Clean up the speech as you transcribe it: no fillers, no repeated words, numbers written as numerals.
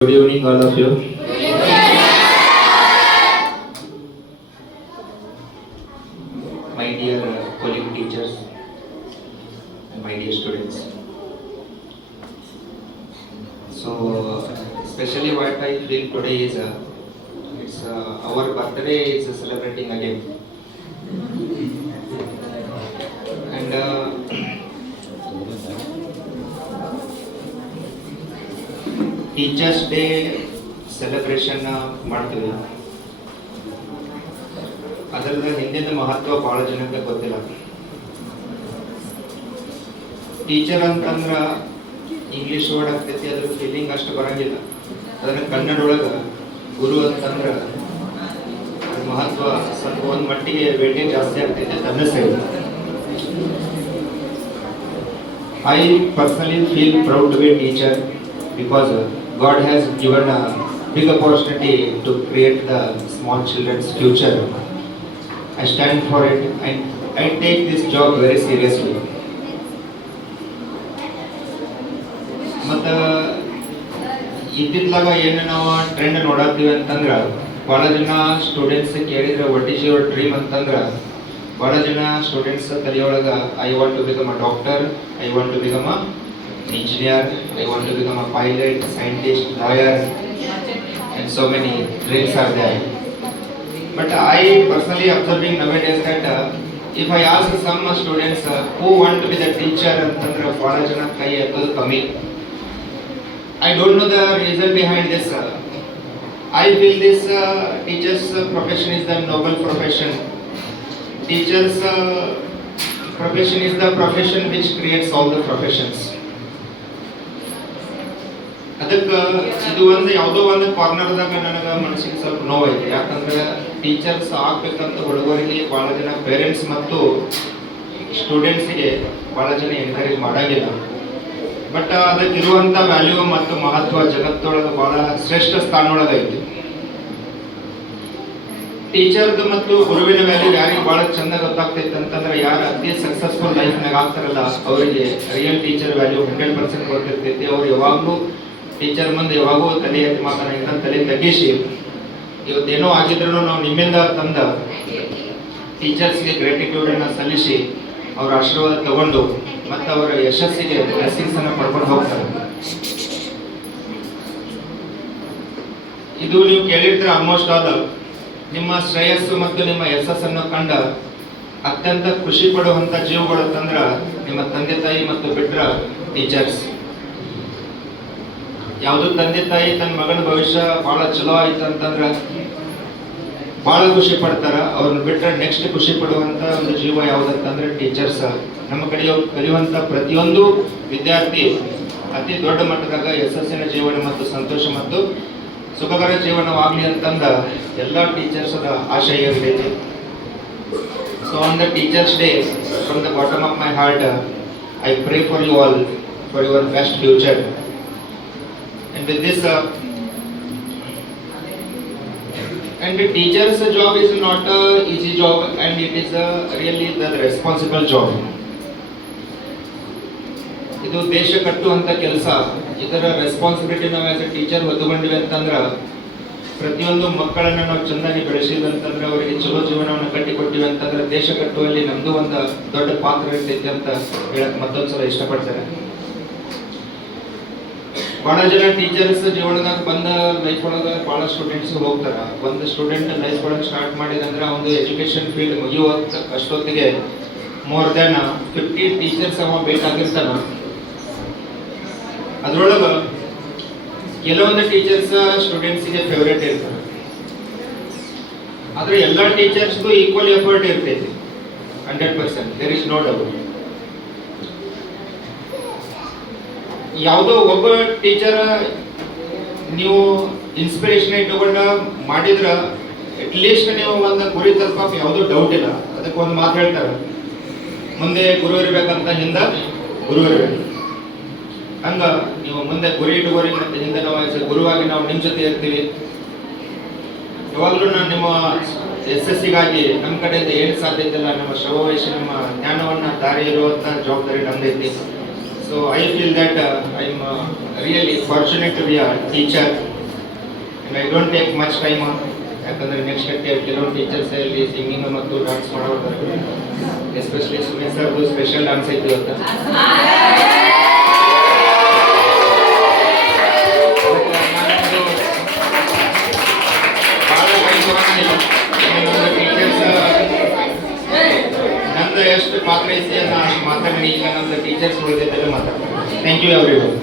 Good evening, all of you. My dear colleague teachers and my dear students. So, especially what I feel today is it's our birthday is celebrating again, and Teachers Day celebration ಮಾಡ್ತೀವಿ. ಅದರದ ಹಿಂದಿನ ಮಹತ್ವ ಬಹಳ ಜನಕ್ಕೆ ಗೊತ್ತಿಲ್ಲ. Teacher ಅಂತಂದ್ರ English word ಆಗ್ತೈತಿ, ಅದ್ರ ಫೀಲಿಂಗ್ ಅಷ್ಟು ಬರಂಗಿಲ್ಲ. ಅದನ್ನ ಕನ್ನಡ ಒಳಗ ಗುರು ಅಂತಂದ್ರ ಮಹತ್ವ ಸ್ವಲ್ಪ ಒಂದ್ ಮಟ್ಟಿಗೆ ವೇಟೇಜ್ ಜಾಸ್ತಿ ಆಗ್ತೈತೆ ಅಂತ ಅನ್ನಿಸ್ತೈತಿ. I personally feel proud to be a teacher because God has given a big opportunity to create the small children's future. I stand for it and I take this job very seriously. ಮತ್ತ ಇತ್ತಿತ್ಲಾಗ ಏನು ನಾವು trend ನೋಡತ್ತೀವಿ ಅಂತಂದ್ರ ಬಹಳ ಜನ students ಕೇಳಿದ್ರೆ what is your dream ಅಂತಂದ್ರ ಬಹಳ ಜನ ಸ್ಟೂಡೆಂಟ್ಸ್ ತಲೆಯೊಳಗ I want to become a doctor, I want to become a engineer, I want to become a pilot, scientist, lawyer, and so many dreams are there. But I personally observing nowadays that if I ask some students who want to be the teacher ಅಂತಂದ್ರೆ ಬಹಳ ಜನ ಕೈ ಎತ್ತೋದು ಕಮ್ಮಿ. I don't know the reason behind this. I feel this teacher's profession is the noble profession. Teacher's profession is the profession which creates all the professions. ಅದಕ್ಕೆ ಇದು ಒಂದು ಯಾವುದೋ ಒಂದು ಕಾರ್ನರ್ದಾಗ ನನಗೆ ಮನಸ್ಸಿಗೆ ಸ್ವಲ್ಪ ನೋವೈತಿ. ಯಾಕಂದ್ರೆ ಟೀಚರ್ಸ್ ಆಗ್ಬೇಕಂತ ಹುಡುಗರಿಗೆ ಭಾಳ ಜನ ಪೇರೆಂಟ್ಸ್ ಮತ್ತು ಸ್ಟೂಡೆಂಟ್ಸಿಗೆ ಭಾಳ ಜನ ಎನ್ಕರೇಜ್ ಮಾಡಂಗಿಲ್ಲ. ಬಟ್ ಅದಕ್ಕಿರುವಂಥ ವ್ಯಾಲ್ಯೂ ಮತ್ತು ಮಹತ್ವ ಜಗತ್ತೊಳಗೆ ಭಾಳ ಶ್ರೇಷ್ಠ ಸ್ಥಾನೊಳಗೈತಿ. ಟೀಚರ್ದು ಮತ್ತು ಗುರುವಿನ ವ್ಯಾಲ್ಯೂ ಯಾರಿಗೆ ಭಾಳ ಚಂದ ಗೊತ್ತಾಗ್ತೈತೆ ಅಂತಂದ್ರೆ ಯಾರು ಅತಿ ಸಕ್ಸಸ್ಫುಲ್ ಲೈಫ್ನಾಗ ಆಗ್ತಾರಲ್ಲ ಅವರಿಗೆ ರಿಯಲ್ ಟೀಚರ್ ವ್ಯಾಲ್ಯೂ 100% ಗೊತ್ತಿರ್ತೈತಿ. ಅವ್ರು ಯಾವಾಗಲೂ ಟೀಚರ್ ಮುಂದೆ ಯಾವಾಗೂ ತಲೆ ಎತ್ತಿ ಮಾತಾಡೋಂಥ ತಲೆ ತಗ್ಗಿಸಿ ಇವತ್ತೇನೋ ಆಗಿದ್ರು ನಾವು ನಿಮ್ಮಿಂದ ತಂದ ಟೀಚರ್ಸ್ಗೆ ಗ್ರೇಟಿಟ್ಯೂಡನ್ನು ಸಲ್ಲಿಸಿ ಅವರ ಆಶೀರ್ವಾದ ತಗೊಂಡು ಮತ್ತು ಅವರ ಯಶಸ್ಸಿಗೆ ಬ್ಲೆಸ್ಸಿಂಗ್ಸ್ ಅನ್ನು ಪಡ್ಕೊಂಡು ಹೋಗ್ತಾರೆ. ಇದು ನೀವು ಕೇಳಿರ್ತೀರ ಆಲ್ಮೋಸ್ಟ್ ಆಲ್ ನಿಮ್ಮ ಶ್ರೇಯಸ್ಸು ಮತ್ತು ನಿಮ್ಮ ಯಶಸ್ಸನ್ನು ಕಂಡ ಅತ್ಯಂತ ಖುಷಿ ಪಡುವಂಥ ಜೀವಗಳು ಅಂತಂದ್ರ ನಿಮ್ಮ ತಂದೆ ತಾಯಿ ಮತ್ತು ಬಿಟ್ರ ಟೀಚರ್ಸ್. ಯಾವುದೋ ತಂದೆ ತಾಯಿ ತನ್ನ ಮಗನ ಭವಿಷ್ಯ ಬಹಳ ಚಲೋ ಆಯ್ತು ಅಂತಂದ್ರೆ ಬಹಳ ಖುಷಿ ಪಡ್ತಾರ. ಅವ್ರನ್ನ ಬಿಟ್ಟರೆ ನೆಕ್ಸ್ಟ್ ಖುಷಿ ಪಡುವಂತ ಒಂದು ಜೀವ ಯಾವುದಂತಂದ್ರೆ ಟೀಚರ್ಸ್. ನಮ್ಮ ಕಲಿಯುವಂತ ಪ್ರತಿಯೊಂದು ವಿದ್ಯಾರ್ಥಿ ಅತಿ ದೊಡ್ಡ ಮಟ್ಟದಾಗ ಯಶಸ್ಸಿನ ಜೀವನ ಮತ್ತು ಸಂತೋಷ ಮತ್ತು ಸುಖಕರ ಜೀವನವಾಗಲಿ ಅಂತಂದ ಎಲ್ಲ ಟೀಚರ್ಸ್ ಆಶಯ ಇರಬೇಕು. So on the teachers day from the bottom of my heart I pray for you all for your best future. And with this, and the teacher's job is not a easy job, and it is really the responsible job. ಇದು ದೇಶ ಕಟ್ಟುವಂತ ಕೆಲಸ. ಇದರ responsibility ನಾವು as A teacher ಹೊತ್ತುಕೊಂಡಿವಿ ಅಂತಂದ್ರ ಪ್ರತಿಯೊಂದು ಮಕ್ಕಳನ್ನ ನಾವು ಚೆನ್ನಾಗಿ ಬೆಳೆಸಿದ್ವಿ ಅಂತಂದ್ರೆ ಅವರಿಗೆ ಚಲೋ ಜೀವನವನ್ನು ಕಟ್ಟಿಕೊಟ್ಟಿವಿ ಅಂತಂದ್ರೆ ದೇಶ ಕಟ್ಟುವಲ್ಲಿ ನಮ್ದು ಒಂದು ದೊಡ್ಡ ಪಾತ್ರ ಇರ್ತೈತಿ ಅಂತ ಹೇಳಕ್ ಮತ್ತೊಂದ್ಸಲ ಇಷ್ಟಪಡ್ತಾರೆ. ಬಹಳ ಜನ ಟೀಚರ್ಸ್ ಜೀವನದಾಗ ಬಂದ ಲೈಫ್ ಒಳಗೆ ಬಹಳ ಸ್ಟೂಡೆಂಟ್ಸ್ ಹೋಗ್ತಾರ. ಒಂದು ಸ್ಟೂಡೆಂಟ್ ಲೈಫ್ ಒಳಗೆ ಸ್ಟಾರ್ಟ್ ಮಾಡಿದಂದ್ರೆ ಒಂದು ಎಜುಕೇಶನ್ ಫೀಲ್ಡ್ ಮುಗಿಯುವ ಅಷ್ಟೊತ್ತಿಗೆ ಮೋರ್ ದೆನ್ 50 ಟೀಚರ್ಸ್ ಅವ ಬೇಕಾಗಿರ್ತಾನ. ಅದ್ರೊಳಗೆ ಕೆಲವೊಂದು ಟೀಚರ್ಸ್ ಸ್ಟೂಡೆಂಟ್ಸ್ಗೆ ಫೇವ್ರೇಟ್ ಇರ್ತಾರೆ. ಆದ್ರೆ ಎಲ್ಲ ಟೀಚರ್ಸ್ಗೂ ಈಕ್ವಲ್ ಎಫರ್ಟ್ ಇರ್ತೈತಿ 100%. There is no doubt. ಯಾವುದೋ ಒಬ್ಬ ಟೀಚರ್ ನೀವು ಇನ್ಸ್ಪಿರೇಷನ್ ಇಟ್ಟುಕೊಂಡ ಮಾಡಿದ್ರ ಅಟ್ಲೀಸ್ಟ್ ನೀವು ಒಂದು ಗುರಿ ತಲುಪಕ್ಕೆ ಯಾವುದೋ ಡೌಟ್ ಇಲ್ಲ. ಅದಕ್ಕೆ ಒಂದು ಮಾತು ಹೇಳ್ತಾರೆ, ಮುಂದೆ ಗುರು ಇರ್ಬೇಕಂತ ಹಿಂದ ಗುರು ಇರ್ಬೇಕು. ಹಂಗ ನೀವು ಮುಂದೆ ಗುರಿ ಇಟ್ಟುಕೋರಿ ಮತ್ತೆ ಹಿಂದೆ ನಾವು ಗುರುವಾಗಿ ನಾವು ನಿಮ್ಮ ಜೊತೆ ಇರ್ತೀವಿ. ಯಾವಾಗಲೂ ನಾನು ನಿಮ್ಮ ಯಶಸ್ಸಿಗಾಗಿ ನಮ್ಮ ಕಡೆಯಿಂದ ಏನು ಸಾಧ್ಯತೆ ಇಲ್ಲ, ನಮ್ಮ ಶ್ರಮವಹಿಸಿ ನಮ್ಮ ಜ್ಞಾನವನ್ನು ದಾರಿ ಇರುವಂಥ ಜವಾಬ್ದಾರಿ ನಮ್ದೈತಿ. So I feel that I am really fortunate to be a teacher I don't take much time ಯಾಕಂದರೆ ನೆಕ್ಸ್ಟ್ ಕೆಲವೊಂದು ಟೀಚರ್ಸ್ ಇಲ್ಲಿ ಸಿಂಗಿಂಗ್ ಮತ್ತು ಡಾನ್ಸ್ ಮಾಡೋದು ಎಸ್ಪೆಷಲಿ ಸುಮೇಶ್ ಸರ್ದು ಸ್ಪೆಷಲ್ ಡಾನ್ಸ್ ಐತಿ ಇವತ್ತು. ನಂದು ಎಷ್ಟು ಪಾತ್ರ ಐತಿ ಅಂತ ಮಾತಾಡಿ ಈಗ ನಮ್ದು ಟೀಚರ್ಸ್ ಉಳಿದಿದ್ದೆಲ್ಲ ಮಾತಾಡ್ತಾರೆ. Thank you every one.